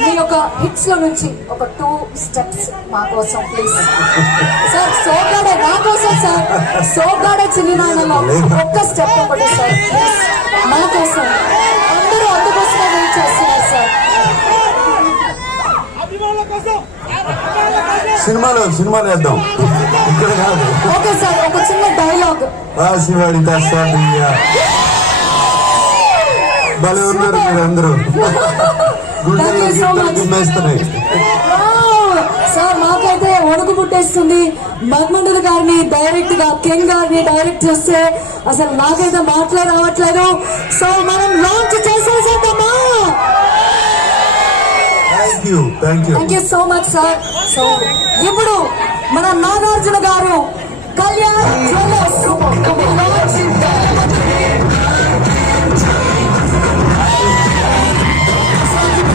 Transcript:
మీ యొక్క హిట్స్ లో నుంచి ఒక 2 స్టెప్స్ మా కోసం ప్లీజ్ సార్. సోగాడే నా కోసం సార్, సోగాడే చిన్ని నాయనలో ఒక్క స్టెప్ ఒకటి సార్ ప్లీజ్ మా కోసం. అందరూ అందుకోసమే వెయిట్ చేస్తున్నారు సార్. సినిమాలో వేద్దాం, ఇక్కడ కాదు. ఓకే సార్, ఒక చిన్న డైలాగ్. శివాడి భలే ఉన్నారు మీరు అందరూ. సార్ మాకైతే వణుకు పుట్టేస్తుంది. మగ్మండల్ గారిని డైరెక్ట్ గా కింగ్ గారిని డైరెక్ట్ చేస్తే అసలు నాకైతే మాట్లాడవట్లేదు. సో మనం లాంచ్ చేసేసేద్దామా? Thank you so much sir. So ఇప్పుడు మన నాగార్జున గారు కళ్యాణ్ జ్యువెలర్స్